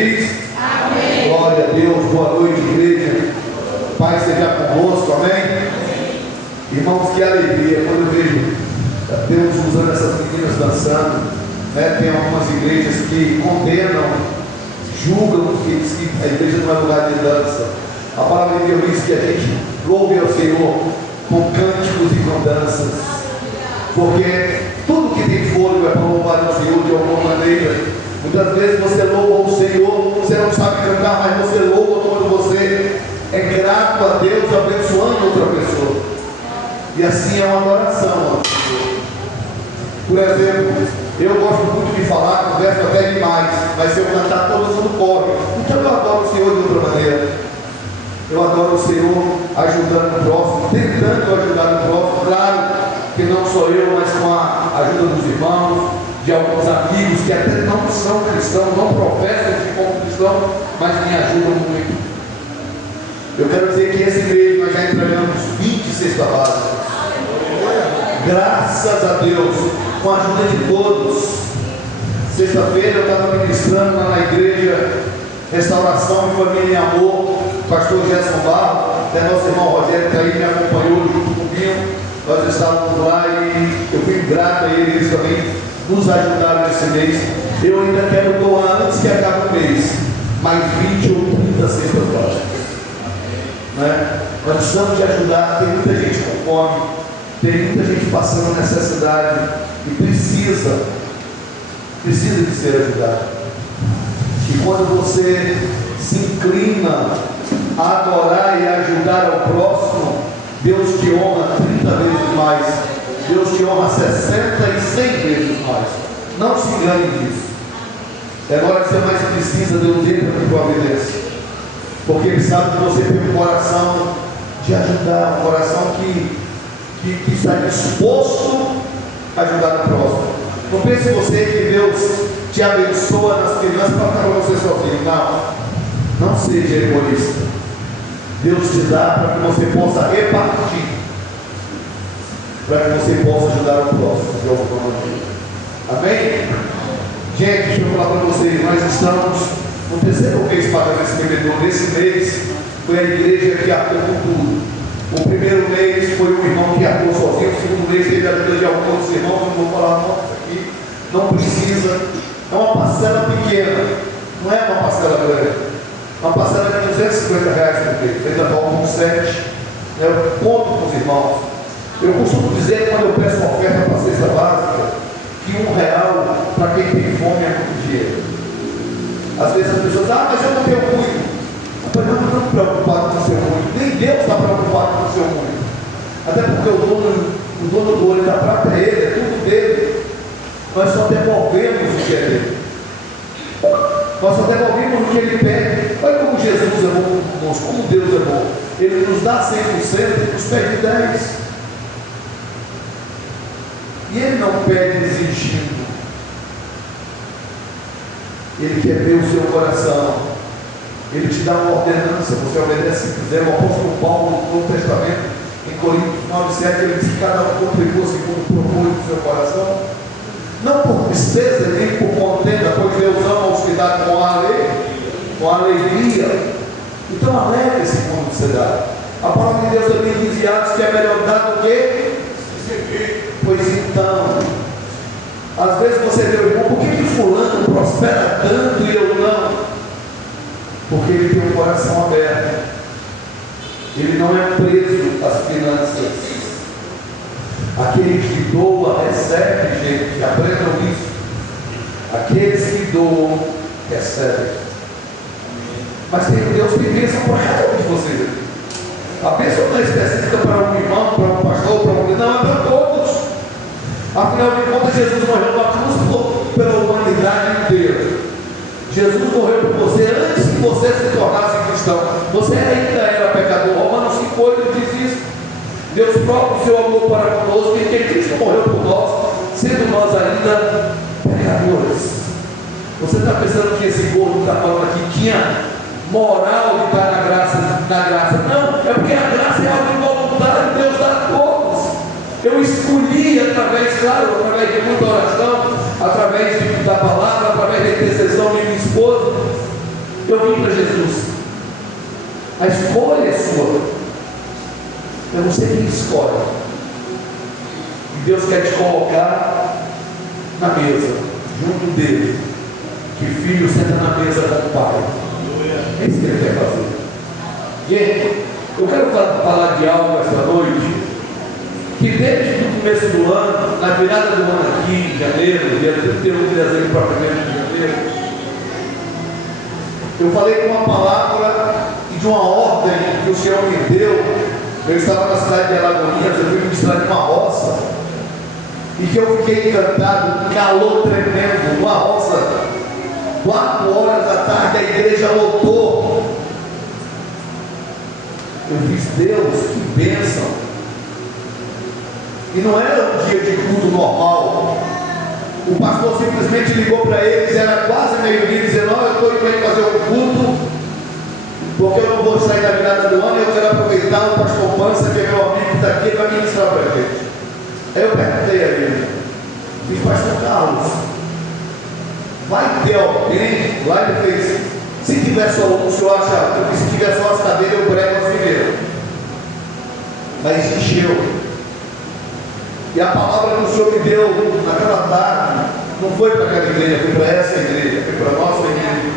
diz? Amém. Glória a Deus, boa noite, igreja. Pai seja convosco, amém? Irmãos, que alegria quando eu vejo Deus usando essas meninas dançando, né? Tem algumas igrejas que condenam, julgam que diz que a igreja não é lugar de dança. A palavra de Deus diz que a gente louve ao Senhor com cânticos e com danças, porque tudo que tem fôlego é para louvar o Senhor de alguma maneira. Muitas vezes você louva o Senhor, você não sabe cantar, mas você louva quando você é grato a Deus, abençoando outra pessoa. E assim é uma adoração ao Senhor. Por exemplo, eu gosto muito de falar, converso até demais, mas se eu cantar todo mundo corre. Então eu adoro o Senhor de outra maneira. Eu adoro o Senhor ajudando o próximo, tentando ajudar o próximo. Claro que não sou eu, mas com a ajuda dos irmãos, de alguns amigos que até não são cristãos, não professam de como cristão, mas me ajudam muito. Eu quero dizer que esse mês nós já entregamos 20 cestas básicas. Graças a Deus, com a ajuda de todos. Sexta-feira eu estava ministrando lá na igreja Restauração e Família em Amor, pastor Gerson Barro, até nosso irmão Rogério que aí me acompanhou junto comigo. Nós estávamos lá e eu fui grato a eles também, nos ajudaram nesse mês. Eu ainda quero doar antes que acabe o mês, mais 20 ou 30 cestas básicas. Né? Nós precisamos de ajudar, tem muita gente com fome, tem muita gente passando necessidade e precisa de ser ajudado. E quando você se inclina a adorar e a ajudar ao próximo, Deus te honra 30 vezes mais, Deus te honra 60 e 100 vezes mais. Não se engane disso. É na hora que você mais precisa, Deus entra na tua providência, porque Ele sabe que você tem um coração de ajudar, um coração que está disposto a ajudar o próximo. Não pense você que Deus te abençoa nas crianças para ficar você sozinho. Não seja egoísta. Deus te dá para que você possa repartir, para que você possa ajudar o próximo de alguma maneira. Amém? Gente, deixa eu falar para vocês, nós estamos no terceiro mês pagando esse bebedor. Nesse mês foi a igreja que atuou com tudo. O primeiro mês foi um irmão que atuou sozinho, o segundo mês teve a ajuda de alguns irmãos, não vou falar não aqui, não precisa. É uma parcela pequena, não é uma parcela grande. Uma parcela de R$250 por mês, ainda faltam 7. Eu conto com os irmãos. Eu costumo dizer, quando eu peço uma oferta para a cesta básica, que R$1 para quem tem fome é muito dinheiro. Às vezes as pessoas dizem, mas eu não tenho muito. Eu não estou preocupado com o seu muito, nem Deus está preocupado com o seu muito. Até porque o dono do olho da prata é Ele, é tudo dele. Nós só devolvemos o que é dele. Nós só devolvemos o que Ele pede. Olha como Jesus é bom conosco, como Deus é bom. Ele nos dá 100%, Ele nos pede 10%. E Ele não pede exigindo. Ele quer ver o seu coração. Ele te dá uma ordenança, você obedece se quiser. O apóstolo Paulo, no Novo Testamento, em Coríntios 9:7, ele diz que cada um contribua segundo o propósito do seu coração, não por tristeza nem por contenda, pois Deus ama os que dá com alegria. Então alegre-se quando você dá. A palavra de Deus também diz em Atos que é melhor dar do que receber. Pois então, às vezes você vê o irmão, por que fulano prospera tanto e eu não? Porque ele tem um coração aberto. Ele não é preso às finanças. Aquele que doa, recebe, gente. Aprendam isso. Aqueles que doam, recebem. Mas tem Deus tem bênção para cada um de vocês. A bênção não é específica para um irmão, para um pastor, para um... Não, é para todos. Afinal de contas, Jesus morreu na cruz pela humanidade inteira. Jesus morreu por você antes que você se tornasse cristão. Você ainda era pecador. Romanos 5,8 diz isso. Deus próprio, seu amor para conosco, e que Cristo morreu por nós, sendo nós ainda pecadores. Você está pensando que esse povo está falando aqui tinha moral de estar na graça? Não, é porque a graça é algo involuntário, Deus dá a todos. Eu escolhi através de muita oração, através da palavra, através da intercessão de minha esposa, Eu vim para Jesus. A escolha é sua. Eu não sei quem escolhe. E Deus quer te colocar na mesa, junto dele. Que filho senta na mesa com o pai. É isso que ele quer fazer. Gente, eu quero falar de algo esta noite, que desde o começo do ano, na virada do ano aqui, em janeiro, dia 31 de dezembro para 1º de janeiro, eu falei de uma palavra e de uma ordem que o Senhor me deu. Eu estava na cidade de Alagoinhas, eu fui ministrar de uma roça, e que eu fiquei encantado, um calor tremendo, uma roça, 4 horas da tarde, a igreja lotou. Eu fiz, Deus, que bênção. E não era um dia de culto normal. O pastor simplesmente ligou para eles, era quase meio-dia, dizendo: eu estou indo aí fazer um culto, porque eu não vou sair da virada do ano, e eu quero aproveitar o pastor Pança, que é meu amigo, que está aqui, para ministrar para a gente. Aí eu perguntei a ele, disse: pastor Carlos, vai ter alguém? Lá ele fez: se tiver só um, o senhor acha? Porque se tiver só as cadeiras, eu prego as fileiras. Mas encheu. E a palavra que o Senhor me deu naquela tarde não foi para aquela igreja, foi para essa igreja, foi para a nossa igreja.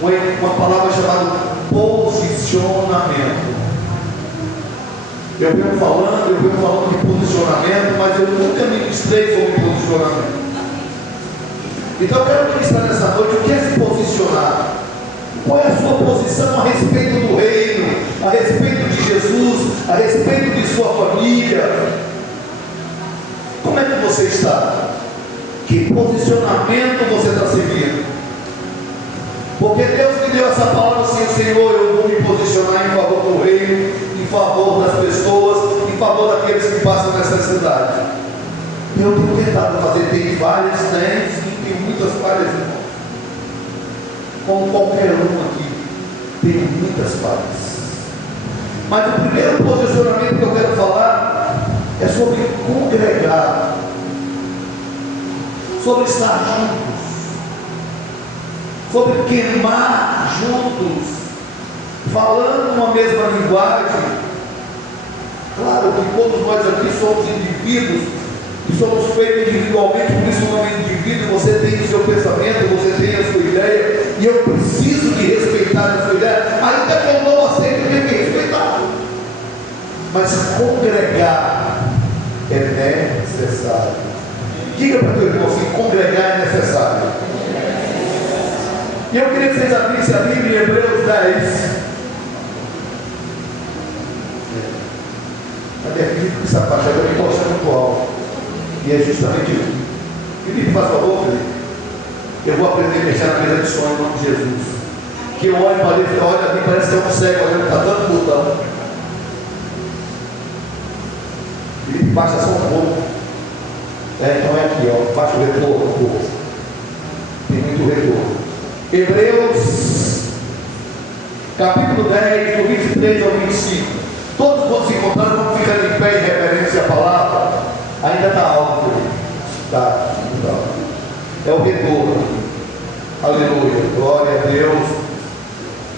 Foi uma palavra chamada posicionamento. Eu venho falando de posicionamento, mas eu nunca ministrei sobre posicionamento. Então eu quero ministrar nessa noite o que é se posicionar. Qual é a sua posição a respeito do reino, a respeito de Jesus, a respeito de sua família? Como é que você está? Que posicionamento você está seguindo? Porque Deus me deu essa palavra assim: Senhor, eu vou me posicionar em favor do reino, em favor das pessoas, em favor daqueles que passam nessa cidade. Eu tenho tentado fazer, tem várias, né? Sim, tem muitas falhas, irmão. Como qualquer um aqui, tem muitas falhas. Mas o primeiro posicionamento que eu quero falar é sobre congregar, sobre estar juntos, sobre queimar juntos, falando uma mesma linguagem. Claro que todos nós aqui somos indivíduos e somos feitos individualmente, por isso, como indivíduo, você tem o seu pensamento, você tem a sua ideia, e eu preciso de respeitar a sua ideia, ainda que eu não aceite, eu tenho que respeitar. Mas congregar é necessário. Diga para o teu irmão assim: congregar é necessário. E eu queria que vocês abrissem a Bíblia em Hebreus 10. Cadê aqui? Porque essa parte agora me mostra muito alto. E é justamente isso. Felipe, faz favor, Felipe. Eu vou aprender a mexer na mesa de som em nome de Jesus. Que eu olho para ele e falo: olha, a mim parece que é um cego, olha, está dando botão. Felipe, baixa só um pouco. Então é aqui, ó, baixa o retorno um pouco. Tem muito retorno. Hebreus, capítulo 10, do 23 ao 25. Todos quando se encontraram, vão ficar de pé em referência à palavra. Ainda está alto, tá? É o retorno. Aleluia, glória a Deus.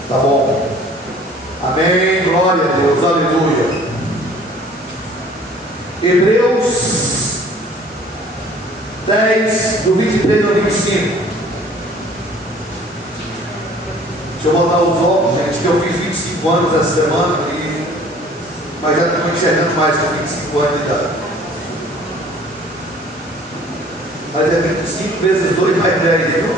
Tá bom. Amém, glória a Deus, aleluia. Hebreus 10, do 23 ao 25. Deixa eu botar os óculos, gente, que eu fiz 25 anos essa semana, mas já estou enxergando mais que 25 anos de idade. Mas é 25 vezes 2 mais 10, viu?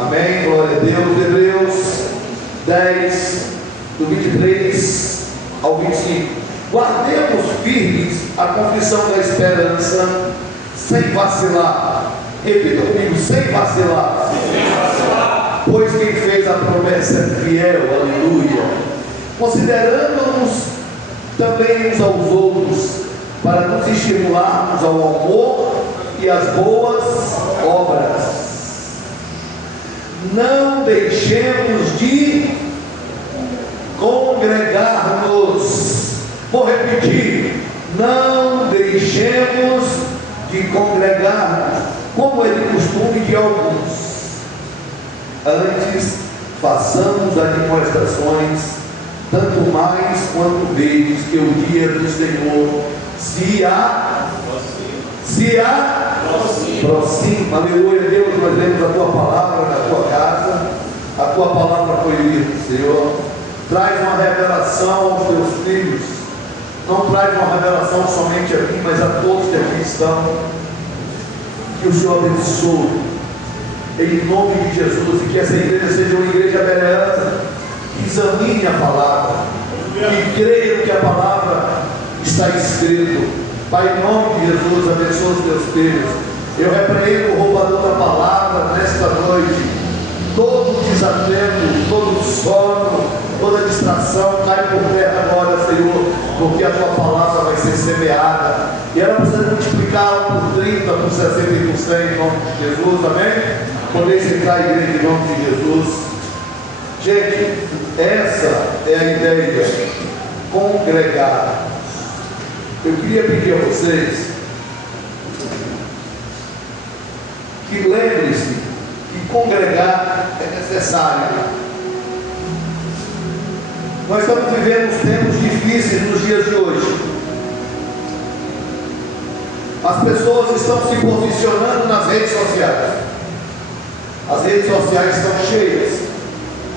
Amém, glória a Deus. Hebreus 10, do 23 ao 25. Guardemos firmes a confissão da esperança, sem vacilar. Repita comigo: sem vacilar. Pois quem fez a promessa é fiel, aleluia. Considerando-nos também uns aos outros, para nos estimularmos ao amor e às boas obras. Não deixemos de congregar-nos. Vou repetir: não deixemos de congregar-nos, como é de costume de alguns, Antes, façamos admoestações, tanto mais quanto vedes que o dia do Senhor se aproxima. Aleluia, Deus, nós lemos a tua palavra na tua casa, a tua palavra foi lida, Senhor. Traz uma revelação aos teus filhos, não traz uma revelação somente a mim, mas a todos que aqui estão. Que o Senhor abençoe, em nome de Jesus, e que essa igreja seja uma igreja bereana, que examine a palavra, que creia no que a palavra está escrito. Pai, em nome de Jesus, abençoa os teus filhos. Eu repreendo o roubador da palavra nesta noite. Todo desatento, todo sono, toda distração cai por terra agora, Senhor, porque a tua palavra vai ser semeada e ela precisa multiplicar por 30, por 60 e por 100 em nome de Jesus, amém? Podeis entrar a igreja em nome de Jesus. Gente, essa é a ideia, congregar. Eu queria pedir a vocês que lembrem-se que congregar é necessário. Nós estamos vivendo tempos difíceis nos dias de hoje. As pessoas estão se posicionando nas redes sociais. As redes sociais estão cheias.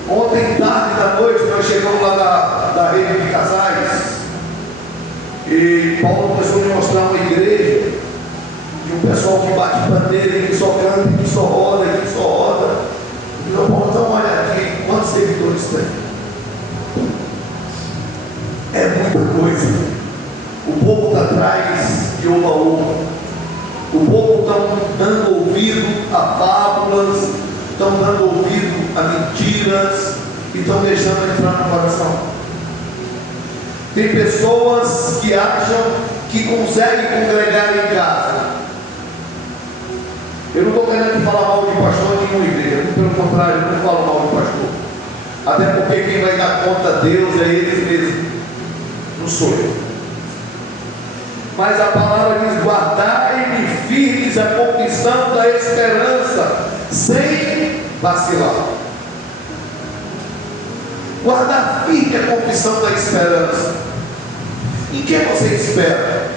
Ontem, tarde da noite, nós chegamos lá da rede de casais. E Paulo começou a me mostrar uma igreja de um pessoal que bate bandeira, que só canta, que só roda, que só roda. Eu digo, Paulo, dá uma olhadinha, quantos seguidores tem? É muita coisa. O povo está atrás de oba-oba. O povo está dando ouvido a fábulas, estão dando ouvido a mentiras e estão deixando entrar no coração. Tem pessoas que acham que conseguem congregar em casa. Eu não estou querendo falar mal de pastor em nenhuma igreja, pelo contrário, eu não falo mal de pastor. Até porque quem vai dar conta a Deus é eles mesmos, não sou eu. Mas a palavra diz: guardai-me firmes a confissão da esperança, sem vacilar. Guardar firme a confissão da esperança. Em que você espera?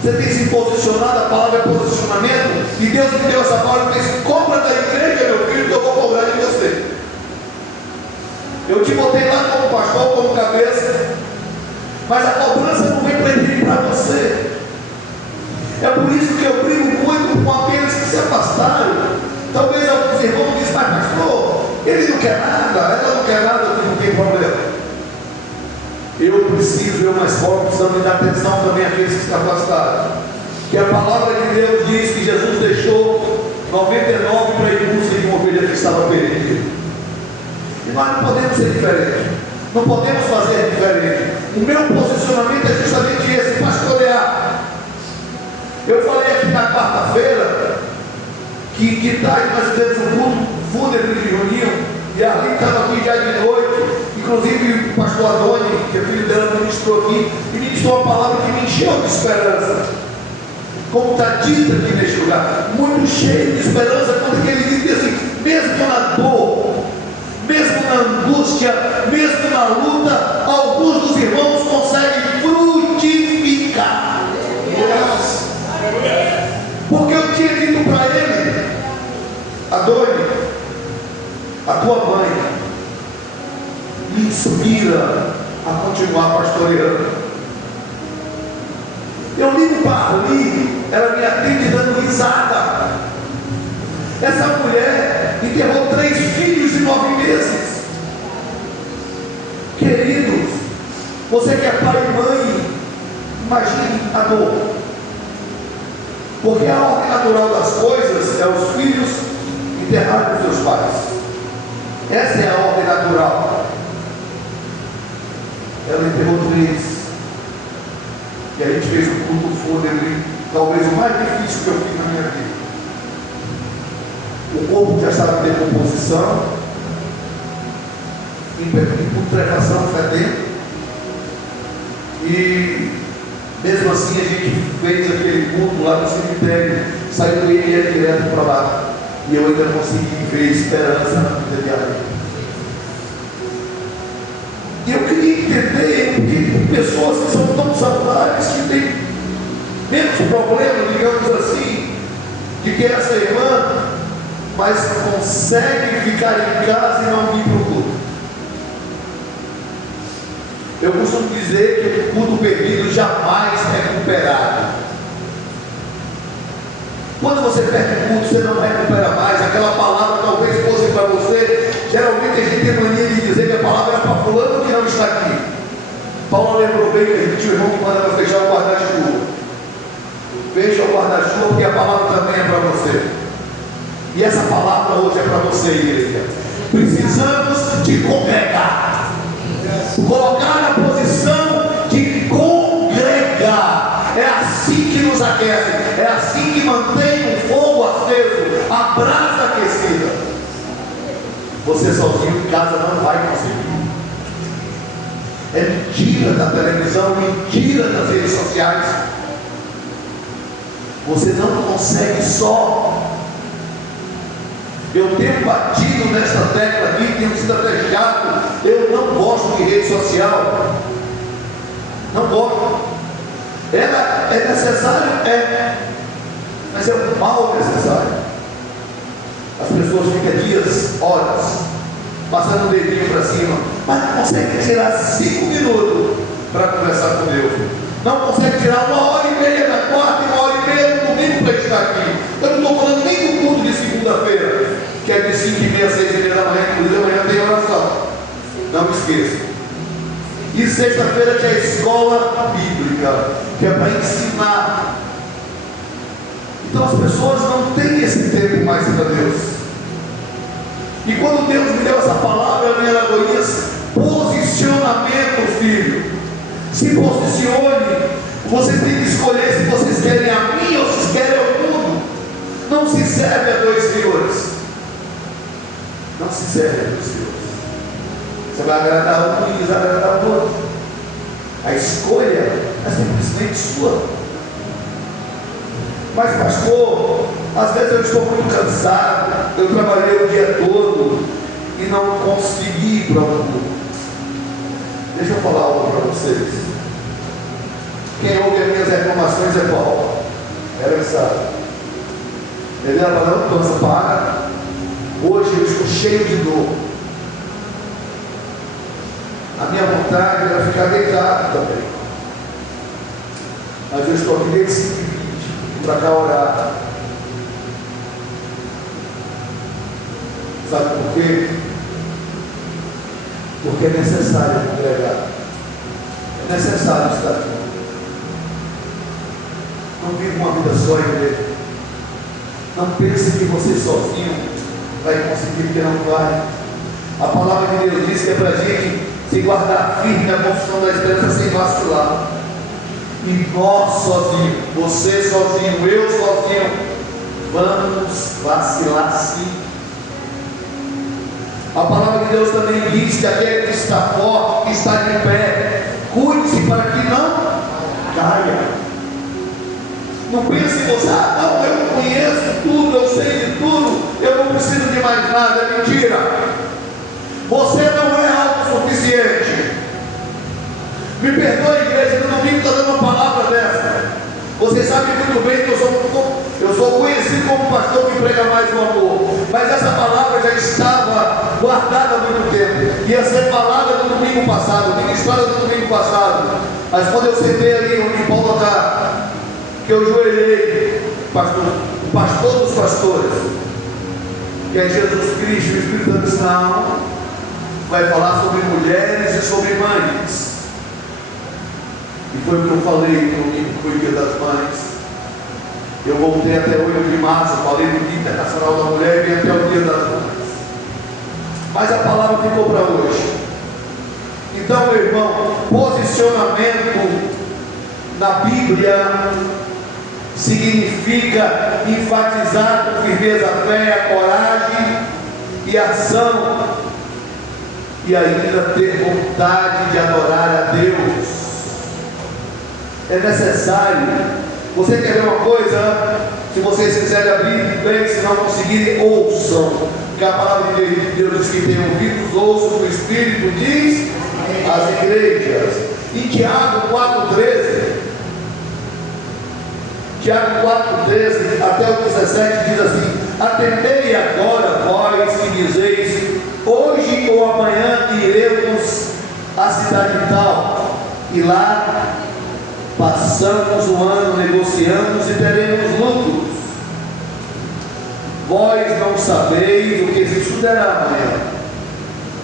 Você tem se posicionado, a palavra é posicionamento, e Deus me deu essa palavra e disse: compra da igreja, meu filho, que eu vou cobrar de você. Eu te botei lá como pastor, como cabeça, mas a cobrança não vem para você. É por isso que eu brigo muito com aqueles que se afastaram. Talvez alguns irmãos dizem: mas pastor, ele não quer nada, ela não quer nada, não tem problema. Eu preciso, eu mais forte, precisamos dar atenção também àqueles que se afastaram. Que a palavra de Deus diz que Jesus deixou 99 para ir em busca de uma ovelha que estava perdida. E nós não podemos ser diferentes. Não podemos fazer diferente. O meu posicionamento é justamente esse: pastorear. Eu falei aqui na quarta-feira que tarde nós fizemos um culto fúnebre de Juninho, e a Rita estava aqui já de noite. Inclusive o pastor Adoni, que é filho dela, ministrou aqui, e ministrou uma palavra que me encheu de esperança. Como está dito aqui neste lugar, muito cheio de esperança, quando ele diz assim: mesmo na dor, mesmo na angústia, mesmo na luta, alguns dos irmãos conseguem frutificar. Porque eu tinha dito para ele: Adoni, a tua mãe me inspira a continuar pastoreando. Eu ligo para a Arli, ela me atende dando risada. Essa mulher enterrou 3 filhos em 9 meses. Queridos, você que é pai e mãe, imagine a dor. Porque a ordem natural das coisas é os filhos enterrarem os seus pais. Essa é a ordem natural. Ela enterrou 3. E a gente fez um culto fúnebre, talvez o mais difícil que eu fiz na minha vida. O corpo já estava em decomposição, em putrefação fedendo. E mesmo assim a gente fez aquele culto lá no cemitério. Saiu ele e ia direto para lá. E eu ainda consegui ver esperança na vida de alguém. E eu queria entender porque pessoas que são tão saudáveis, que têm menos problema, digamos assim, de que essa irmã, mas conseguem ficar em casa e não vir para o culto. Eu costumo dizer que o culto perdido jamais é recuperado. Quando você perde o culto, você não recupera mais. Aquela palavra talvez fosse para você. Geralmente a gente tem mania de dizer que a palavra era para fulano que não está aqui. Paulo lembrou bem que a gente tinha um irmão que mandava fechar o guarda-chuva. Fecha o guarda-chuva porque a palavra também é para você. E essa palavra hoje é para você, igreja. Precisamos de congregar. Colocar na posição de congregar. É assim que nos aquece. É assim que mantém o fogo aceso, a brasa aquecida. Você sozinho em casa não vai conseguir. É mentira da televisão, mentira das redes sociais. Você não consegue só. Eu tenho batido nesta tecla aqui, tenho sido até chato. Eu não gosto de rede social. Não gosto. Ela é necessário? É. Mas é um mal necessário. As pessoas ficam dias, horas, passando o dedinho para cima, mas não conseguem tirar 5 minutos para conversar com Deus. Não conseguem tirar 1h30 na quarta e 1h30 no domingo para estar aqui. Eu não estou falando nem do culto de segunda-feira, que é de 5h30 a 6h30 da manhã, inclusive amanhã tem oração. Não me esqueça. E sexta-feira que é a escola bíblica, que é para ensinar. Então as pessoas não têm esse tempo mais para Deus. E quando Deus me deu essa palavra, minha Alagoinhas, posicionamento, filho. Se posicione. Vocês têm que escolher se vocês querem a mim ou se querem ao mundo. Não se serve a dois senhores. Não se serve a dois senhores. Você vai agradar um e desagradar o outro. A escolha é simplesmente sua. Mas pastor, às vezes eu estou muito cansado, eu trabalhei o dia todo e não consegui ir para o culto. Deixa eu falar algo para vocês. Quem ouve as minhas reclamações é Paulo. Ela sabe. Ele era não cansa, para. Hoje eu estou cheio de dor. A minha vontade era ficar deitado também. Mas eu estou aqui desde 5h20 para cá orar. Sabe por quê? Porque é necessário congregar. É necessário estar aqui. Não viva uma vida só, igreja. Não pense que você sozinho vai conseguir, porque não vai. A palavra de Deus diz que é para a gente se guardar firme na confissão da esperança sem vacilar. E nós sozinhos, você sozinho, eu sozinho, vamos vacilar sim. A palavra de Deus também diz que aquele que está forte, que está de pé, cuide-se para que não caia. Não pense em você, não, eu conheço tudo, eu sei de tudo, eu não preciso de mais nada. É mentira. Você não é autossuficiente. Me perdoe, igreja, no domingo está dando uma palavra dessa. Vocês sabem muito bem que eu sou conhecido como pastor que prega mais o amor. Mas essa palavra já estava guardada há muito tempo. Ia ser falada no domingo passado, ministrada no domingo passado. Mas quando eu sentei ali onde Paulo está, que eu joelhei, o pastor dos pastores, que é Jesus Cristo, o Espírito Santo disse, não, vai falar sobre mulheres e sobre mães. E foi o que eu falei no domingo, que foi o dia das mães. Eu voltei até 8 de março, falei do Dia Internacional da Mulher e vim até o Dia das Mães. Mas a palavra ficou para hoje. Então, meu irmão, posicionamento na Bíblia significa enfatizar com firmeza a fé, a coragem e a ação, e ainda ter vontade de adorar a Deus. É necessário. Você quer ver uma coisa? Se vocês quiserem abrir, bem, se não conseguirem, ouçam. Porque a palavra de Deus diz que tem ouvidos, ouçam, o Espírito diz às igrejas. Em Tiago 4,13, Tiago 4,13 até o 17 diz assim: atendei agora vós que dizeis, hoje ou amanhã iremos à cidade tal, e lá passamos o ano, negociamos e teremos lucros. Vós não sabeis o que se sucederá amanhã,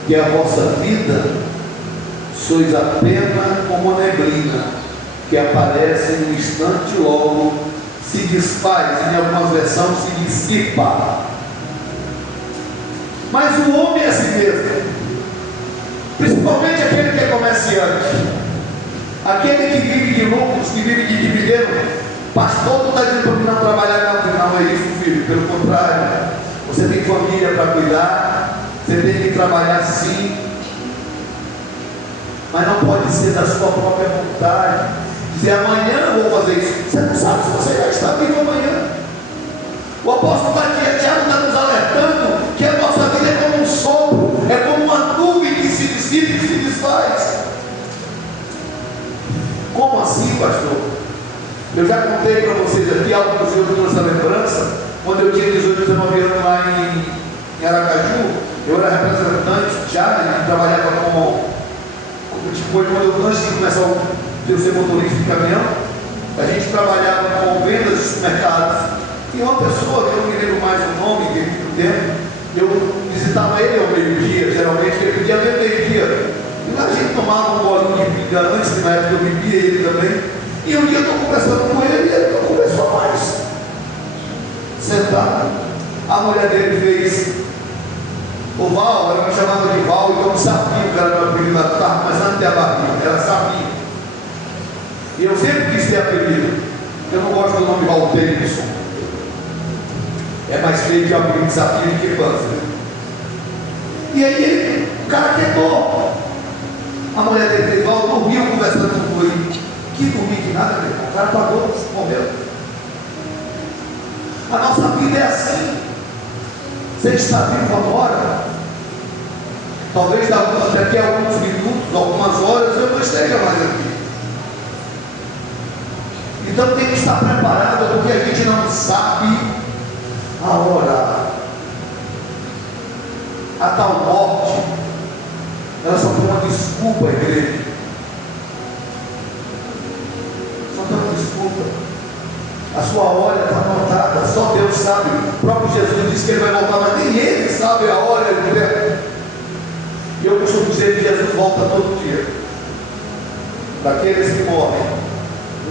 que a vossa vida sois apenas como a neblina, que aparece num instante logo, se desfaz, em algumas versões se dissipa. Mas o homem é assim mesmo, principalmente aquele que é comerciante, aquele que vive de lucros, que vive de dividendos. Pastor, tu está dizendo para mim não trabalhar? Não é isso, filho, pelo contrário, você tem família para cuidar, você tem que trabalhar sim, mas não pode ser da sua própria vontade, dizer amanhã eu vou fazer isso. Você não sabe se você vai estar vivo amanhã. O apóstolo Tiago está nos alertando que a nossa vida é como um sopro, é como uma nuvem que se dissipa e se desfaz. Como assim, pastor? Eu já contei para vocês aqui algo que o Senhor trouxe a lembrança. Quando eu tinha 18, 19 anos lá em Aracaju, eu era representante já, e trabalhava antes de começar eu ser motorista de caminhão, a gente trabalhava com vendas de supermercados. E uma pessoa, que eu não me lembro mais o nome, que muito tempo, eu visitava ele ao meio-dia, geralmente ele pedia até meio-dia. E lá a gente tomava um bolinho de pinga antes, que na época eu bebia, ele também. E um dia eu estou conversando com ele e ele não conversou mais. Sentado, a mulher dele fez: o Val, ela me chamava de Val, então o Sapinho, que era meu apelido, estava começando a ter a barriga, era Sapinho. E eu sempre quis ter apelido. Eu não gosto do nome Valteirson. É mais feio que o apelido de Sapinho que Panzer. E aí o cara quietou. A mulher dele fez: Val, dormiu conversando com ele. Que dormir de nada, meu irmão. O cara pagou, morreu. A nossa vida é assim. Você está vivo agora. Talvez daqui a alguns minutos, algumas horas, eu não esteja mais aqui. Então tem que estar preparado, porque a gente não sabe a hora. A tal morte, ela só foi uma desculpa, igreja. Só foi uma desculpa. A sua hora está anotada, só Deus sabe. O próprio Jesus disse que ele vai voltar, mas nem ele sabe a hora e o tempo. E eu costumo dizer que Jesus volta todo dia. Para aqueles que morrem,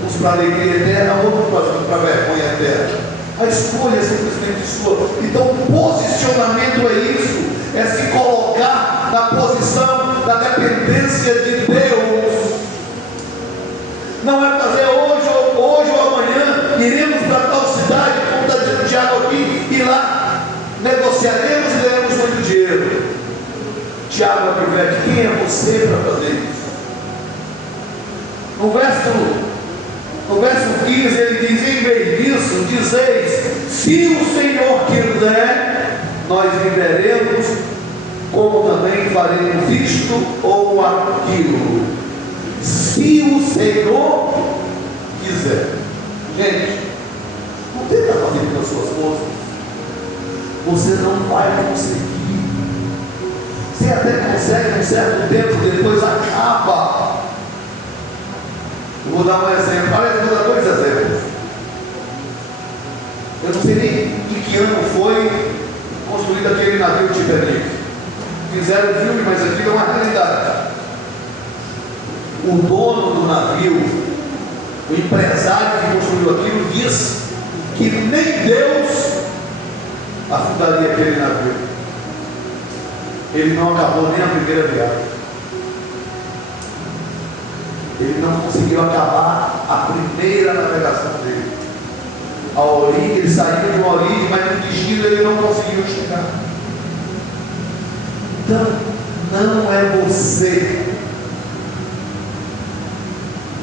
uns para a alegria eterna, outros para a vergonha eterna. A escolha é simplesmente sua. Então o posicionamento é isso, é se colocar na posição da dependência de Deus. Não é fazer hoje ou amanhã, iremos para tal cidade, como está dizendo o Tiago aqui, e lá negociaremos e ganhamos muito dinheiro. Tiago adverte: quem é você para fazer isso? No verso 15 ele diz: em vez disso, dizeis, se o Senhor quiser, nós viveremos, como também faremos isto ou aquilo. Se o Senhor quiser. Gente, não tenta fazer pelas suas forças. Você não vai conseguir. Você até consegue um certo tempo, depois acaba. Eu vou dar um exemplo. Aliás, eu vou dar dois exemplos. Eu não sei nem em que ano foi construído aquele navio Titanic. Fizeram o filme, mas aquilo é uma realidade. O dono do navio, o empresário que construiu aquilo, disse que nem Deus afundaria aquele navio. Ele não acabou nem a primeira viagem. Ele não conseguiu acabar a primeira navegação dele. A origem, ele saiu de uma origem, mas no destino ele não conseguiu chegar. Então, não é você,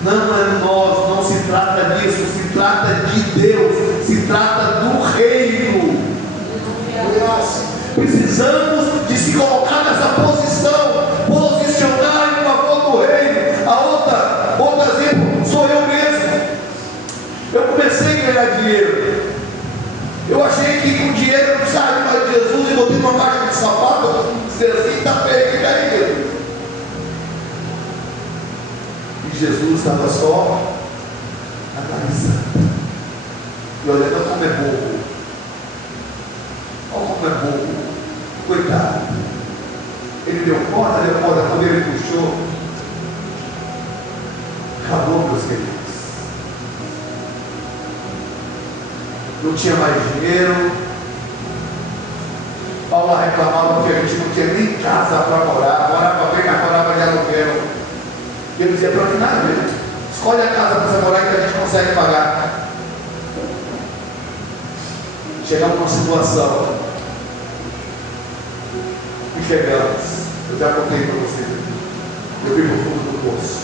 não é nós, não se trata disso, se trata de Deus. se trata do reino. Precisamos de se colocar nessa posição, posicionar em favor do reino. Outro exemplo, sou eu mesmo. Eu comecei a ganhar dinheiro. Eu achei que com dinheiro eu precisava mais de Jesus e botei uma caixa de sapato, dizer assim, está perdido aí. E Jesus estava só analisando e olhando como é bobo. Olha como é bobo. Coitado. Ele deu corda, quando ele puxou, acabou, meus queridos. Não tinha mais dinheiro. Paulo reclamava que a gente não tinha nem casa para morar, morava bem, mas morava de aluguel. E ele dizia para mim, nada mesmo, escolhe a casa para você morar que a gente consegue pagar. Chegamos numa situação e chegamos, eu já contei para você, eu fui para o fundo do poço.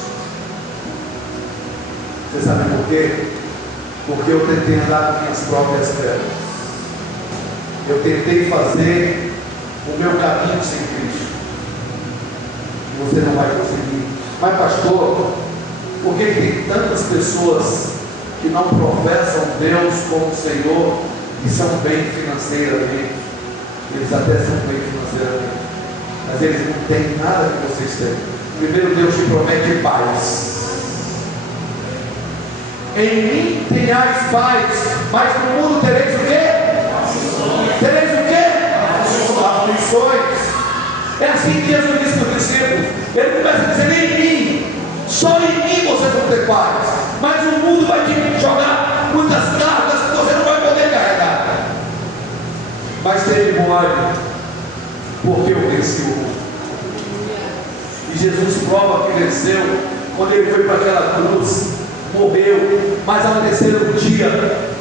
Você sabe por quê? Porque eu tentei andar com minhas próprias pernas. Eu tentei fazer o meu caminho sem Cristo. E você não vai conseguir. Mas pastor, por que tem tantas pessoas que não professam Deus como Senhor e são bem financeiramente? Eles até são bem financeiramente, mas eles não têm nada que vocês têm. Primeiro, Deus te promete paz. Em mim tenhais paz, mas no mundo tereis o quê? Tereis o quê? Aflições. É assim que Jesus disse para os discípulos. Ele começa a dizer, em mim, só em mim vocês vão ter paz, mas o mundo vai te jogar muitas cargas que você não vai poder carregar. Mas teve bom ânimo, porque eu venci o mundo. E Jesus prova que venceu quando ele foi para aquela cruz, morreu, mas ao terceiro dia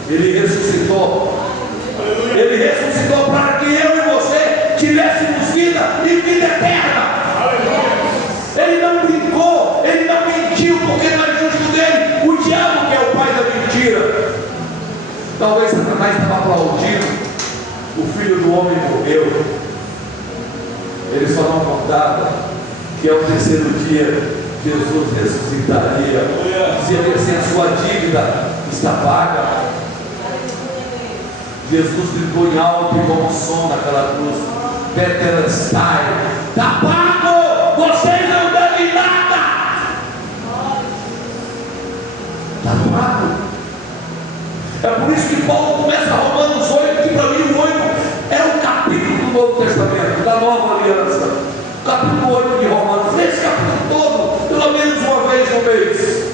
ele ressuscitou. Ele ressuscitou para que eu e você tivéssemos vida e vida eterna. Ele não brincou, ele não mentiu, porque não é justo dele. O diabo, que é o pai da mentira. Talvez Satanás estava aplaudindo. O filho do homem morreu. Ele só não contava que ao terceiro dia Jesus ressuscitaria. Dizia assim, a sua dívida está paga. Jesus gritou em alto e como som naquela cruz, Tetelestai, está pago, vocês não devem nada. Está pago. É por isso que Paulo começa Romanos 8, que para mim o 8 é o capítulo do Novo Testamento, da Nova Aliança. O capítulo 8 de Romanos, esse capítulo todo, pelo menos uma vez no mês.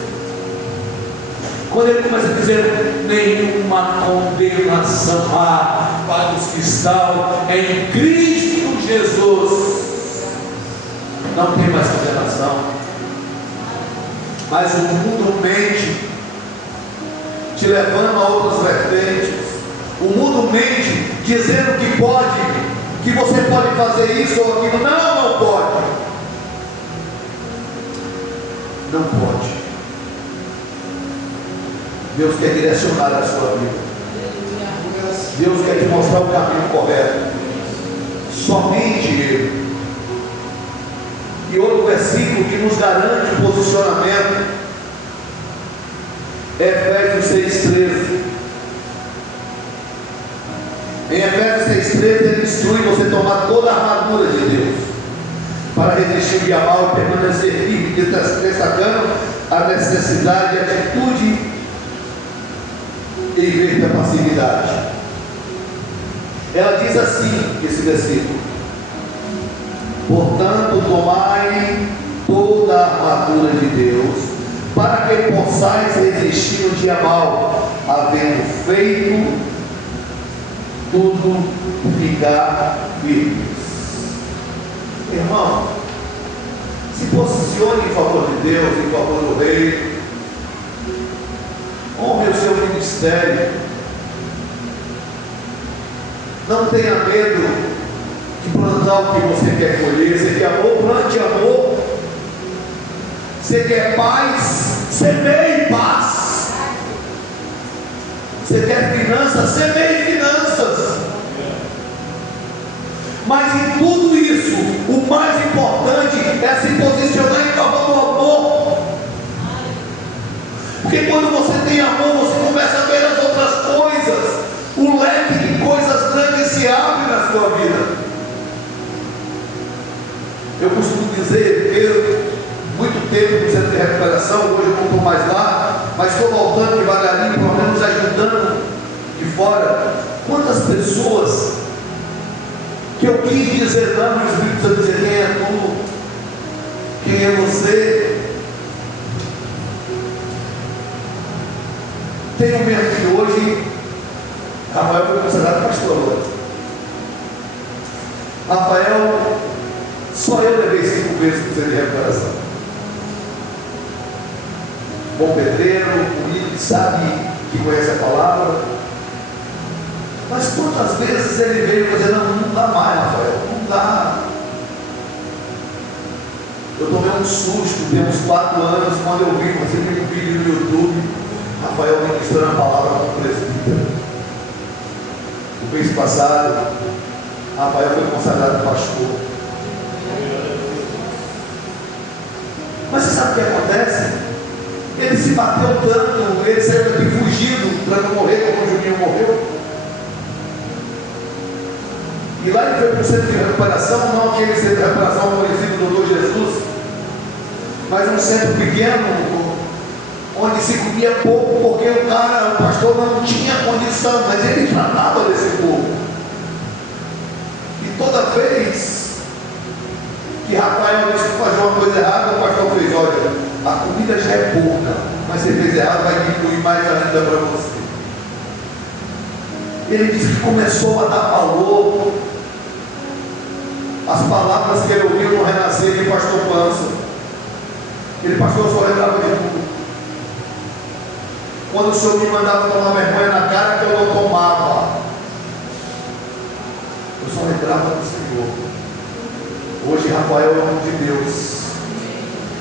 Quando ele começa a dizer, nenhuma condenação há para os que estão em Cristo Jesus. Não tem mais condenação. Mas o mundo mente, te levando a outras vertentes. O mundo mente, dizendo que pode, que você pode fazer isso ou aquilo. Não, não pode. Não pode. Deus quer direcionar a sua vida. Deus quer te mostrar o caminho correto. Somente Ele. E outro versículo que nos garante o posicionamento é Efésios 6,13. Em Efésios 6,13 ele instrui você tomar toda a armadura de Deus para resistir o dia mal e permanecer firme, destacando a necessidade de atitude em vez da passividade. Ela diz assim, esse versículo: portanto, tomai toda a armadura de Deus, para que possais resistir no dia mau, havendo feito tudo, ficar firmes. Irmão, se posicione em favor de Deus, em favor do Rei. Honre o seu ministério. Não tenha medo de plantar o que você quer colher. Você quer amor, plante amor. Você quer paz, semeie paz. Você quer finanças? Semeie finanças. Mas em tudo isso, o mais importante é se posicionar em favor do amor. Porque quando você tem amor, você começa a ver as outras coisas. O leque de coisas grandes se abre na sua vida. Eu costumo dizer, eu muito tempo no centro de recuperação, hoje eu não estou mais lá, mas estou voltando devagarinho, pelo menos ajudando de fora. Quantas pessoas que eu quis dizer não, e o Espírito Santo dizer: quem é tu? Quem é você? Tem um momento que hoje Rafael foi considerado pastor hoje. Rafael, só eu levei 5 vezes para o centro de recuperação. Bom pedreiro, bonito, que sabe, que conhece a palavra. Mas quantas vezes ele veio dizer: não dá mais, Rafael, não dá. Eu tomei um susto, tem uns 4 anos, quando eu vi, você tem um vídeo no YouTube, Rafael ministrando a palavra como presbítero. O mês passado, Rafael foi consagrado pastor. Mas você sabe o que acontece? Ele se bateu tanto, ele saiu daqui fugido para não morrer como o Juninho morreu. E lá ele foi para o centro de recuperação, não aquele centro de recuperação conhecido do Doutor Jesus, mas um centro pequeno, onde se comia pouco, porque o pastor não tinha condição, mas ele tratava desse povo. E toda vez que Rafael disse que fazia uma coisa errada, o pastor fez: olha, a comida já é pouca, mas você fez errado, vai diminuir mais ainda para você. Ele disse que começou a dar valor às palavras que ele ouviu no renascer de pastor Pança. Ele, pastor, só lembrava de tudo. Quando o Senhor me mandava tomar vergonha na cara, que eu não tomava, eu só lembrava do Senhor. Hoje Rafael é o nome de Deus,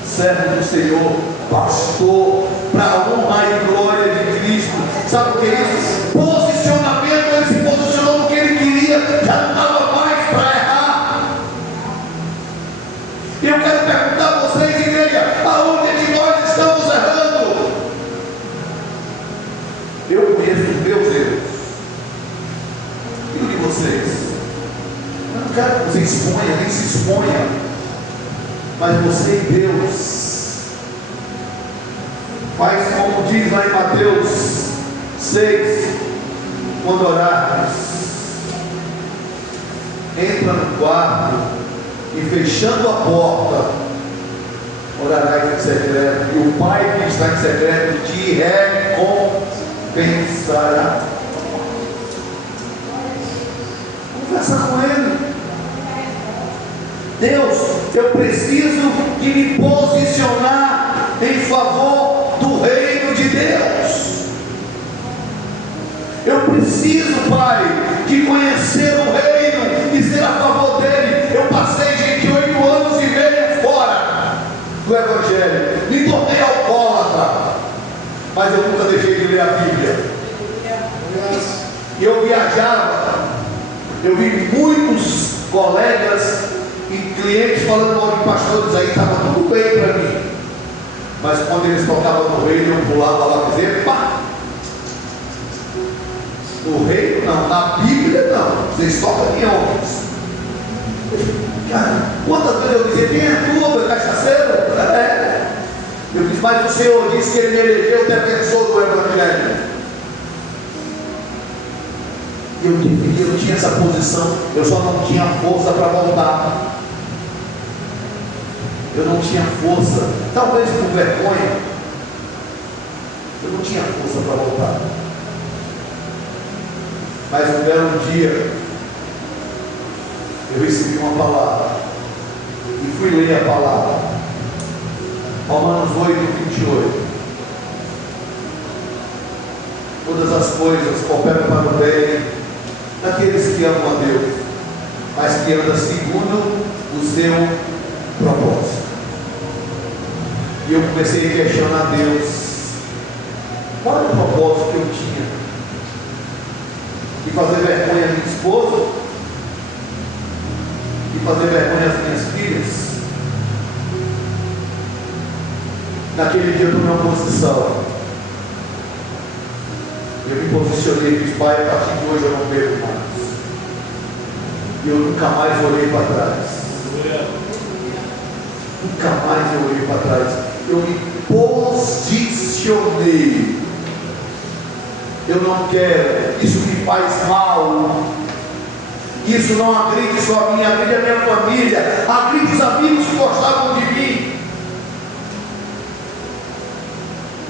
servo do Senhor, pastor, para a honra e glória de Cristo. Sabe o que é isso? Posicionamento. Ele se posicionou no que ele queria, já não dava mais para errar. E eu quero perguntar a vocês, igreja, aonde é que nós estamos errando? Eu conheço os meus erros. E o de vocês? Eu não quero que você exponha, nem se exponha. Mas você e Deus. Faz como diz lá em Mateus 6, quando orarmos, entra no quarto e, fechando a porta, orarás em secreto, e o Pai que está em secreto te recompensará. Conversa com Ele. Deus, eu preciso de me posicionar em favor do reino de Deus. Eu preciso, Pai, de conhecer o reino e ser a favor dele. Eu passei, gente, 8 anos e meio fora do Evangelho. Me tornei alcoólatra, mas eu nunca deixei de ler a Bíblia. E eu viajava, eu vi muitos colegas e clientes falando mal de pastores, aí estava tudo bem para mim. Mas quando eles tocavam no reino, eu pulava lá e dizia: pá! No reino não, na Bíblia não, vocês tocam em homens. Cara, quantas vezes eu dizia: quem é tu, meu cachaceiro? Eu disse: mas o Senhor disse que ele me elegeu defensor do Evangelho. Eu tinha essa posição, eu só não tinha força para voltar. Eu não tinha força, talvez por vergonha, eu não tinha força para voltar. Mas um belo dia, eu recebi uma palavra, e fui ler a palavra, Romanos 8, 28. Todas as coisas cooperam para o bem daqueles que amam a Deus, mas que andam segundo o seu propósito. E eu comecei a questionar Deus: qual era o propósito que eu tinha? e fazer vergonha à minha esposa, e fazer vergonha às minhas filhas. Naquele dia eu tomei uma posição. Eu me posicionei e disse: Pai, a partir de hoje eu não perco mais. E eu nunca mais olhei para trás. Nunca mais eu olhei para trás. Eu me posicionei. Eu não quero. Isso me faz mal. Isso não agride só a mim, agride a minha família, agride os amigos que gostavam de mim.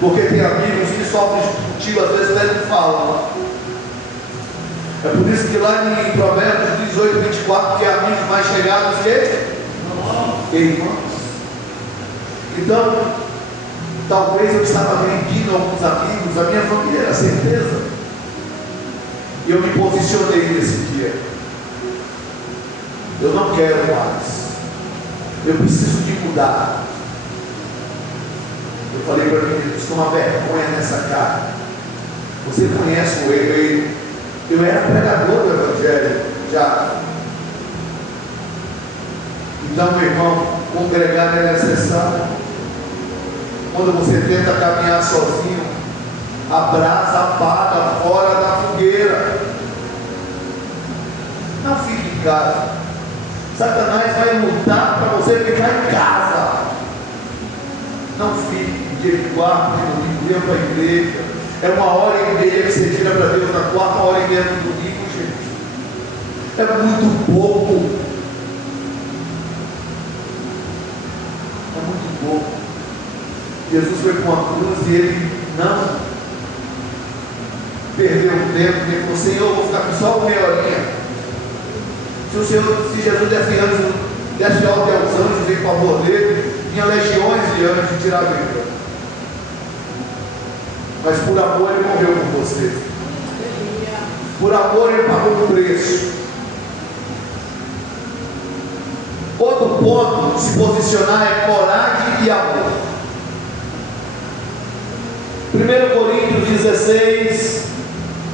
Porque tem amigos que sofrem contigo, às vezes até não falam. É por isso que lá em Provérbios 18, 24, que é amigos mais chegados que irmãos. Então, talvez eu estava agredindo alguns amigos, a minha família era certeza. E eu me posicionei nesse dia. Eu não quero mais. Eu preciso de mudar. Eu falei para mim: estou uma vergonha nessa cara. Você conhece o erro? Eu era pregador do Evangelho já. Então, meu irmão, congregar é necessário. Quando você tenta caminhar sozinho, a brasa apaga fora da fogueira. Não fique em casa. Satanás vai lutar para você ficar em casa. Não fique dia de quarto, de domingo, venha para a igreja. É 1h30 que você tira para Deus, na 4h30 do domingo, gente. É muito pouco. É muito pouco. Jesus foi com a cruz e ele não perdeu o tempo. Ele falou: Senhor, eu vou ficar com só meia horinha. Se Jesus desse ordem aos anjos em favor dele, tinha legiões de anjos tirar vida. Mas por amor ele morreu por você. Por amor ele pagou o preço. Outro ponto de se posicionar é coragem e amor. 1 Coríntios 16,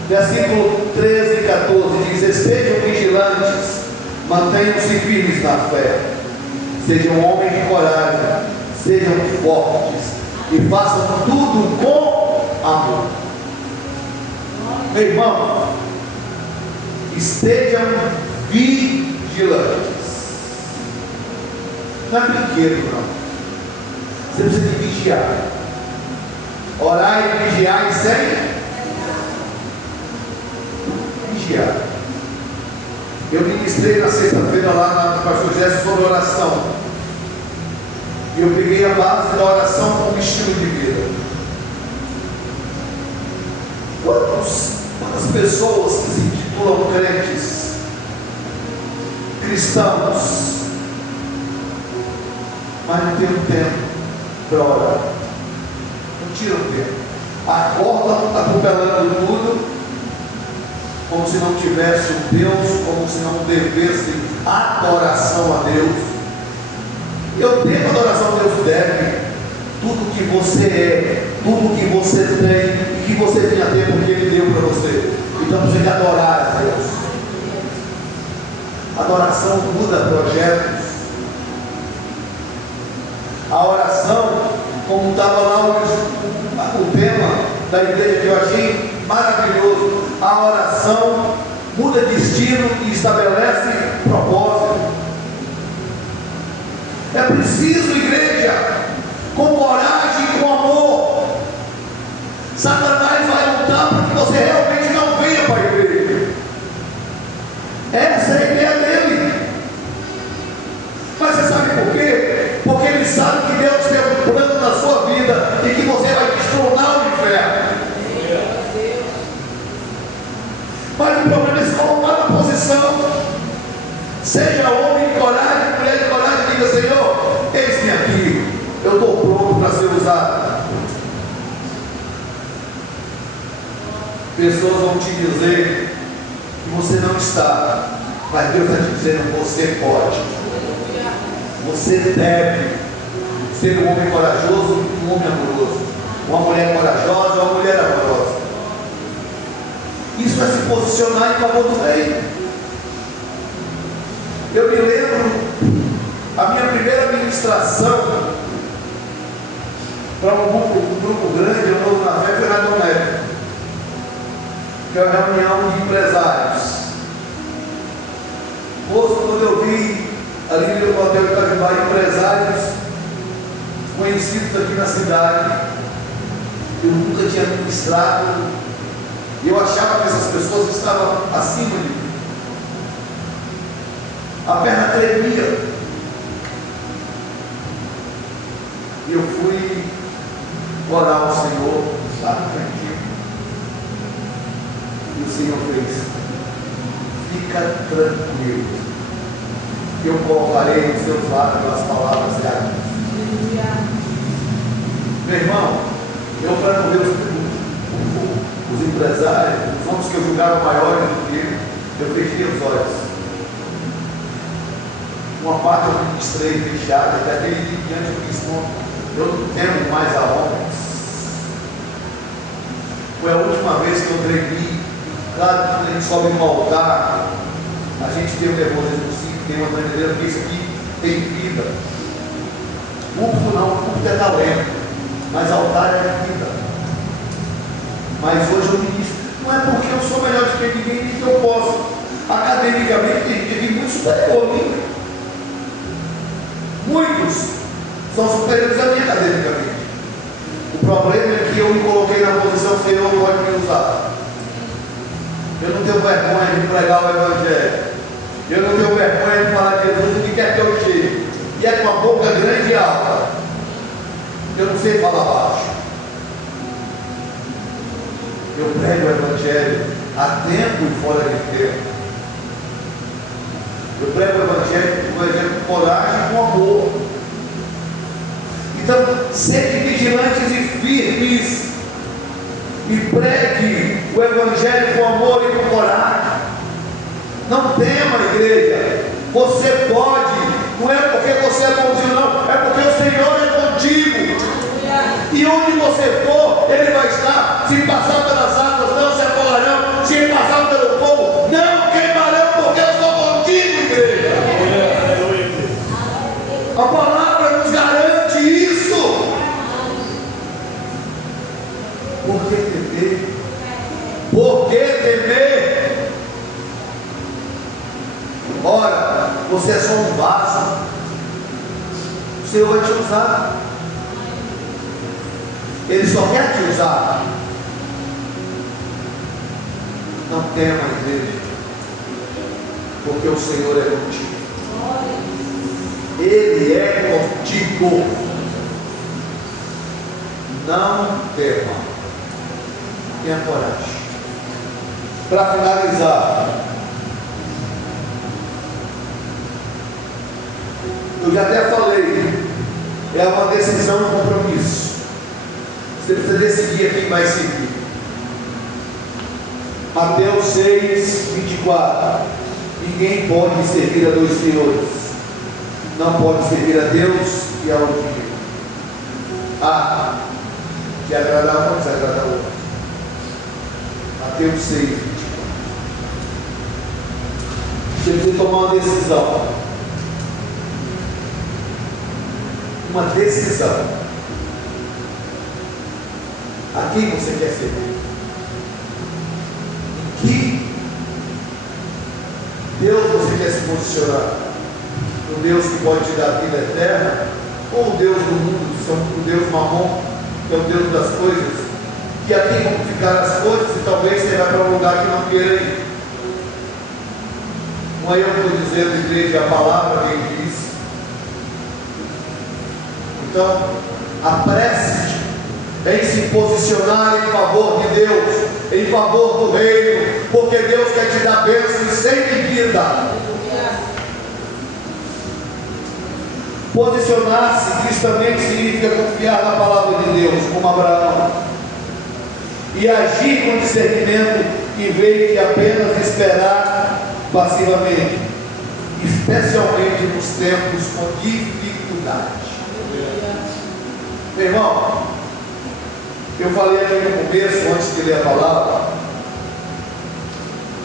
versículo 13 e 14 diz: estejam vigilantes, mantenham-se firmes na fé, sejam homens de coragem, sejam fortes e façam tudo com amor. Meu irmão, estejam vigilantes. Não é brinquedo, não. Você precisa de vigiar. Orar e vigiar e sem vigiar. Eu ministrei na sexta-feira lá na pastor Jéssica sobre oração. E eu peguei a base da oração como estilo de vida. Quantas pessoas que se intitulam crentes, cristãos, mas não tem tempo para orar? Não tiram tempo. Acordam atropelando tudo, como se não tivesse um Deus, como se não devesse adoração a Deus. Eu tenho adoração a Deus, deve. Tudo que você é, tudo que você tem e que você vinha ter porque Ele deu para você. Então você tem que adorar a Deus. Adoração muda projetos. A oração, como estava lá o tema da igreja que eu achei maravilhoso, a oração muda destino e estabelece propósito. É preciso, igreja, com coragem e com amor. Satanás vai lutar para que você realmente não venha para a igreja. Essa é a ideia dele. Mas você sabe por quê? Porque ele sabe que Deus tem um plano na sua vida e que você vai destronar o inferno. Mas o problema é se colocar na posição. Seja homem de coragem, mulher de coragem, diga: Senhor, eis-me aqui, eu estou pronto para ser usado. Pessoas vão te dizer que você não está, mas Deus está te dizendo: você pode, você deve ser um homem corajoso e um homem amoroso, uma mulher corajosa e uma mulher amorosa. Isso é se posicionar em favor do rei. Eu me lembro, a minha primeira ministração para um grupo grande, eu novo na fé, foi na Domé, que é uma reunião de empresários. Moço, quando eu vi ali no hotel Itajubá, empresários conhecidos aqui na cidade, eu nunca tinha ministrado, eu achava que essas pessoas estavam acima de mim. A perna tremia. E eu fui orar ao Senhor, sabe, tranquilo. E o Senhor fez: fica tranquilo, que eu colocarei nos seus lábios as palavras certas. Meu irmão, eu para não ver os empresários, os homens que eu julgava maiores do que ele, eu fechei os olhos. Uma parte eu ministrei fechada, até aquele dia diante eu disse: eu não temo mais a homens. Foi a última vez que eu tremi. Claro que quando a gente sobe no altar, a gente tem um nervosismo sim, tem uma maneira, porque isso aqui tem vida. Púlpito não, púlpito é talento, mas altar é vida. Mas hoje eu ministro, não é porque eu sou melhor do que ninguém, nem que eu posso. Academicamente tem gente muito superior a mim. Muitos são superiores a mim academicamente. O problema é que eu me coloquei na posição: Senhor, pode me usar. Eu não tenho vergonha de pregar o Evangelho. Eu não tenho vergonha de falar de Jesus o que quer que eu chegue. E é com a boca grande e alta. Eu não sei falar baixo. Eu prego o Evangelho a tempo e fora de tempo. Eu prego o Evangelho com coragem e com amor. Então, sede vigilantes e firmes, e pregue o Evangelho com amor e com coragem. Não tema, igreja. Você pode, não é porque você é bonzinho, não, é porque o Senhor é contigo. E onde você for, Ele vai estar. Se passar pelas águas, não se afogarão. Se passar pelo fogo, não queimarão, porque eu sou contigo, igreja. A palavra nos garante isso. Por que temer? Por que temer? Ora, você é só um vaso. O Senhor vai te usar. Ele só quer te usar. Não tema, igreja, porque o Senhor é contigo. Ele é contigo. Não tema. Tenha coragem. Para finalizar, eu já até falei, é uma decisão, um compromisso. Você precisa decidir a quem vai seguir. Mateus 6, 24. Ninguém pode servir a dois senhores. Não pode servir a Deus e ao dinheiro. De agradar um, desagradar o outro. Mateus 6, 24. Você precisa tomar uma decisão. Uma decisão. A quem você quer servir? Em que Deus você quer se posicionar? O Deus que pode te dar vida eterna? Ou o Deus do mundo, o Deus mamon, que é o Deus das coisas? Que aqui vão ficar as coisas e talvez você vai para um lugar que não queira ir. Não é eu que estou dizendo, igreja, a palavra quem diz. Então, apresse-te em se posicionar em favor de Deus, em favor do reino, porque Deus quer te dar bênçãos sem medida. Posicionar-se cristamente significa confiar na palavra de Deus, como Abraão, e agir com discernimento em vez de apenas esperar passivamente, especialmente nos tempos com dificuldade. Meu irmão, eu falei aqui no começo, antes de ler a palavra,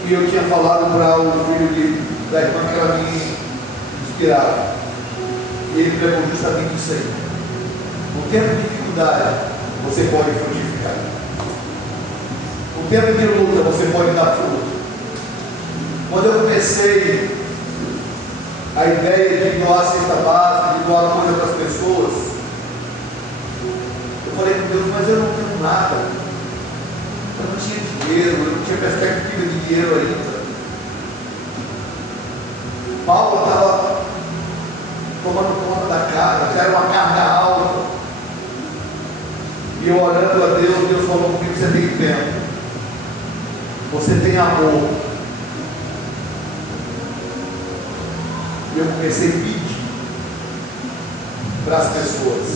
E eu tinha falado para o filho da irmã que ela me inspirava. E ele pregou justamente isso aí. No tempo de dificuldade, você pode frutificar. No tempo de luta, você pode dar fruto. Quando eu comecei a ideia de doar cesta básica, de doar coisa para as pessoas, eu falei com Deus, mas eu não tenho nada. Eu não tinha dinheiro, eu não tinha perspectiva de dinheiro ainda. Paulo estava tomando conta da casa, já era uma carga alta. E eu orando a Deus, Deus falou comigo, você tem tempo, você tem amor. E eu comecei a pedir para as pessoas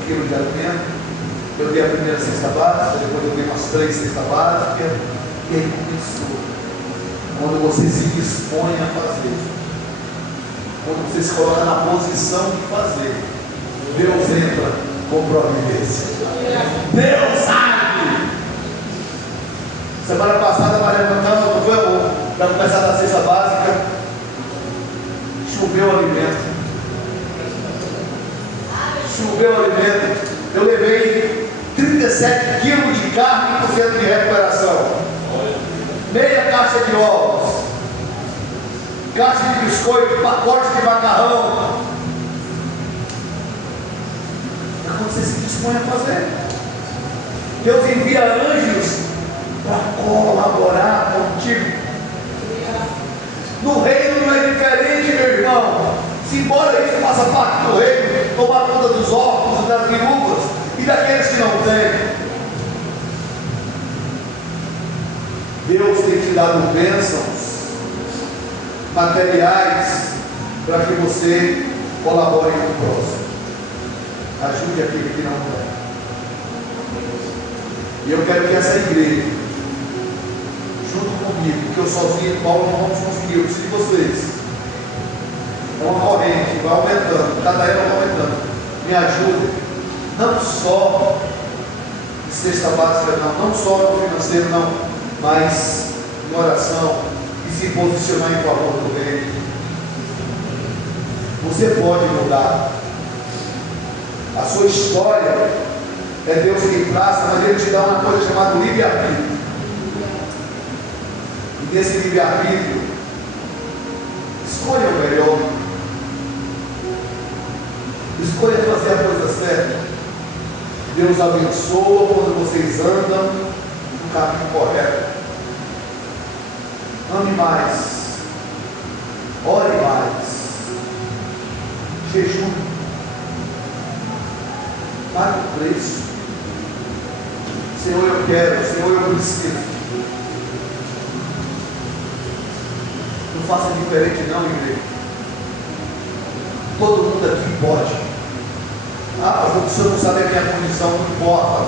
1 quilo de alimento. Eu dei a primeira cesta básica, depois eu dei umas 3 cestas básicas, e aí começou. Quando você se dispõe a fazer, quando você se coloca na posição de fazer, Deus entra com providência. Deus sabe. Semana passada nós levantamos, não foi, amor? Para começar da cesta básica, choveu alimento. Choveu alimento. Eu levei 37 quilos de carne por cento de recuperação. Meia caixa de ovos, caixa de biscoito, pacote de macarrão. É quando você se dispõe a fazer. Deus envia anjos para colaborar contigo. No reino não é diferente, meu irmão. Se embora isso faça parte do reino, tomar conta dos órfãos, das viúvas e daqueles que não têm. Deus tem te dado bênçãos materiais para que você colabore com o próximo. Ajude aquele que não tem. E eu quero que essa igreja, junto comigo, porque eu sozinho, Paulo, não vamos conseguir, eu preciso de vocês. É uma corrente, vai aumentando, cada ano vai aumentando. Me ajude, não só de cesta básica, não só no financeiro, não. Mas em oração e se posicionar em favor do reino. Você pode mudar. A sua história é Deus quem traça, mas Ele te dá uma coisa chamada livre-arbítrio. E nesse livre-arbítrio, escolha o melhor. Escolha fazer a coisa certa. Deus abençoa quando vocês andam no caminho correto. Ame mais, ore mais, jejum, pague o preço. Senhor, eu quero, Senhor, eu preciso. Não faça diferente não, igreja. Todo mundo aqui pode. Pastor, o senhor não sabe a minha condição, não importa.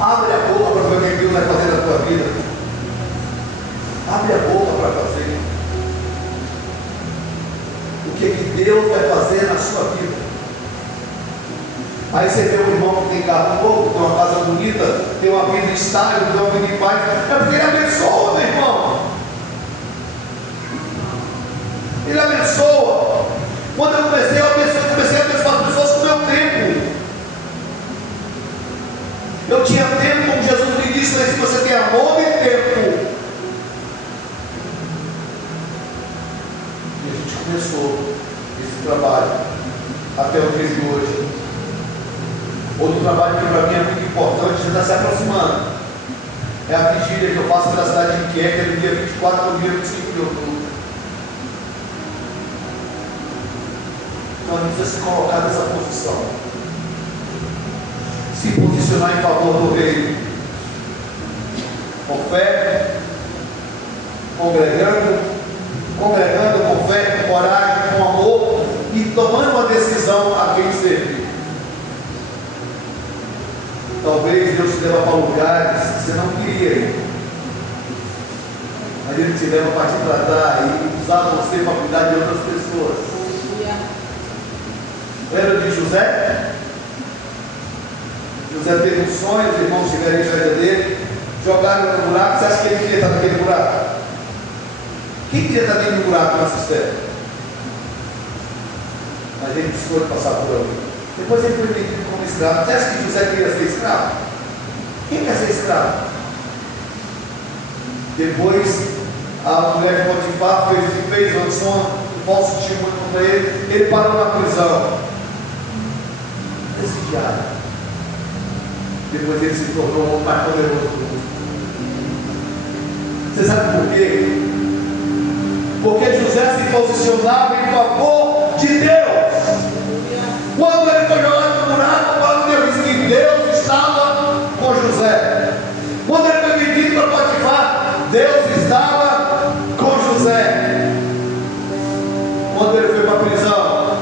Abre a boca para ver o que Deus vai fazer na tua vida. Abre a boca para fazer. O que Deus vai fazer na sua vida. Aí você vê um irmão que tem carro novo, tem uma casa bonita, tem uma vida estável, tem uma vida em paz. É porque ele abençoa, meu irmão. Ele abençoa. Quando eu comecei a abençoar as pessoas com o meu tempo. Eu tinha tempo, como Jesus me disse, mas se você tem amor e tempo. E a gente começou esse trabalho até o dia de hoje. Outro trabalho que para mim é muito importante, já está se aproximando. É a vigília que eu faço pela cidade de Queca, no dia 24 ao dia 25 de outubro. Então a gente precisa se colocar nessa posição. Se posicionar em favor do reino. Com fé, congregando com fé, com coragem, com amor e tomando uma decisão a quem servir. Talvez Deus te leva para lugares que você não queria ir. Mas Ele te leva para te tratar e usar você para cuidar de outras pessoas. Lembra de José? José teve um sonho, os irmãos estiveram em inveja dele. jogaram no buraco, você acha que ele queria estar naquele buraco? Quem queria estar dentro do buraco na cisterna? Mas ele precisou de passar por ali. Depois ele foi vendido como escravo. Você acha que José queria ser escravo? Quem quer ser escravo? Depois a mulher de Potifar fez lançou um falso testemunho contra ele. Ele parou na prisão. Presidiário. Depois ele se tornou o homem mais poderoso do mundo. Você sabe por quê? Porque José se posicionava em favor de Deus. Quando ele foi jogado no buraco, a palavra diz que Deus estava com José. Quando ele foi vendido para Potifar, Deus estava com José. Quando ele foi para a prisão,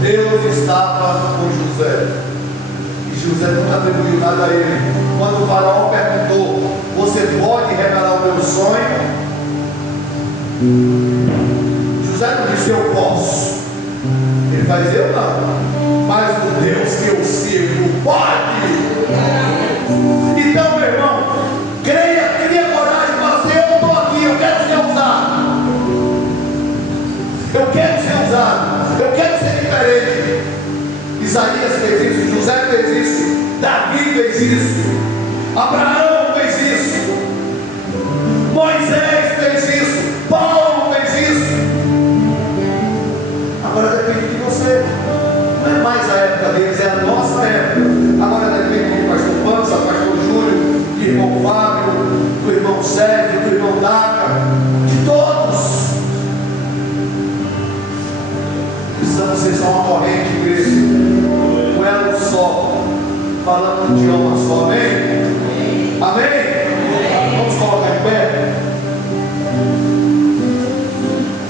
Deus estava com José. E José nunca atribuiu nada a ele. Quando o faraó perguntou: você pode revelar o meu sonho? José não disse: eu posso. Ele vai dizer: eu não, mas o Deus que eu sirvo pode. Então, meu irmão, cria coragem para dizer: eu estou aqui, eu quero ser usado, eu quero ser usado, eu quero ser diferente. Isaías fez isso, José fez isso, Davi fez isso, Abraão fez isso, Moisés fez isso, Paulo fez isso. Agora depende de você. Não é mais a época deles, é a nossa época. Agora depende do pastor Pança, pastor Júlio, do irmão Fábio, do irmão Sérgio, do irmão Daca, de todos. Precisamos ser só uma corrente, igreja, um elo só, falando um idioma só. Amém? Amém? Vamos colocar em pé.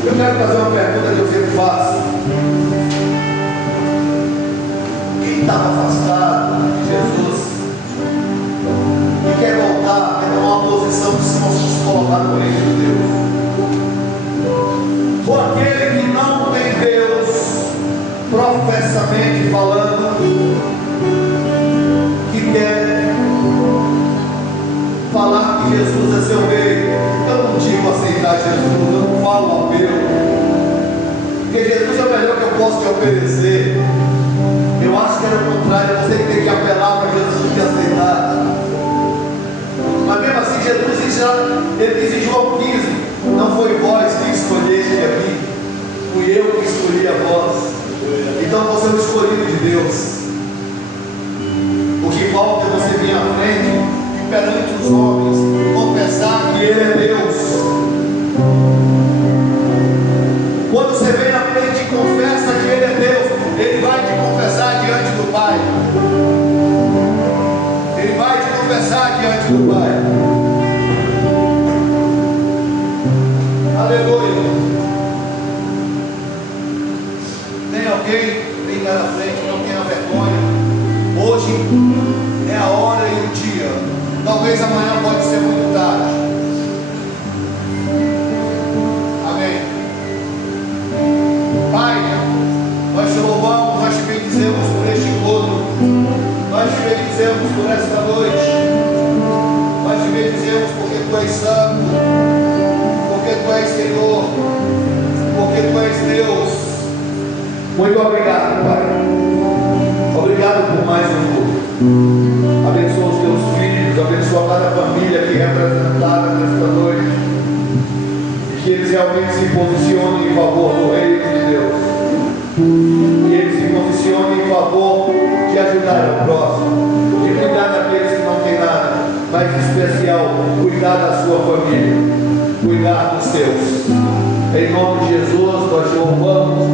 Eu quero fazer uma pergunta que eu sempre faço. Quem estava afastado de Jesus e quer voltar, quer tomar uma posição de se colocar no reino de Deus? Ou aquele que não tem Deus, professamente falando, que quer falar que Jesus é seu rei. Eu não digo aceitar Jesus, eu não falo apelo, porque Jesus é o melhor que eu posso te oferecer. Eu acho que era o contrário, você tem que apelar para Jesus te aceitar. Mas mesmo assim, Jesus diz, ele diz em João 15: não foi vós que escolheste a mim, fui eu que escolhi a vós. Então você é o escolhido de Deus. O que falta é você vir à frente e perante os homens confessar que Ele é Deus. Quando você vem à frente e confessa que Ele é Deus, Ele vai te confessar diante do Pai. Ele vai te confessar diante do Pai. Aleluia. Tem alguém bem lá na frente que não tenha vergonha? Hoje é a hora e o dia. Talvez amanhã pode ser muito tarde. Amém. Pai, nós te louvamos, nós te bendizemos por este encontro, nós te bendizemos por esta noite, nós te bendizemos porque Tu és santo, porque Tu és Senhor, porque Tu és Deus. Muito obrigado, Pai. Obrigado por mais um culto. Abençoa os teus filhos, abençoa cada família aqui representada nesta noite, e que eles realmente se posicionem em favor do reino de Deus, que eles se posicionem em favor de ajudar o próximo, de cuidar daqueles que não têm nada, mas em especial cuidar da sua família, cuidar dos seus. Em nome de Jesus nós te louvamos,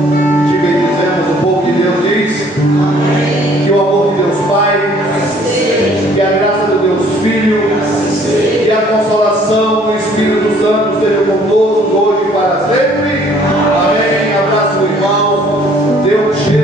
te bendizemos. O povo de Deus diz: amém. Que o amor de Deus Pai, que a graça do Deus Filho, e a consolação do Espírito Santo seja com todos hoje e para sempre. Amém. Abraço, irmão. Deus te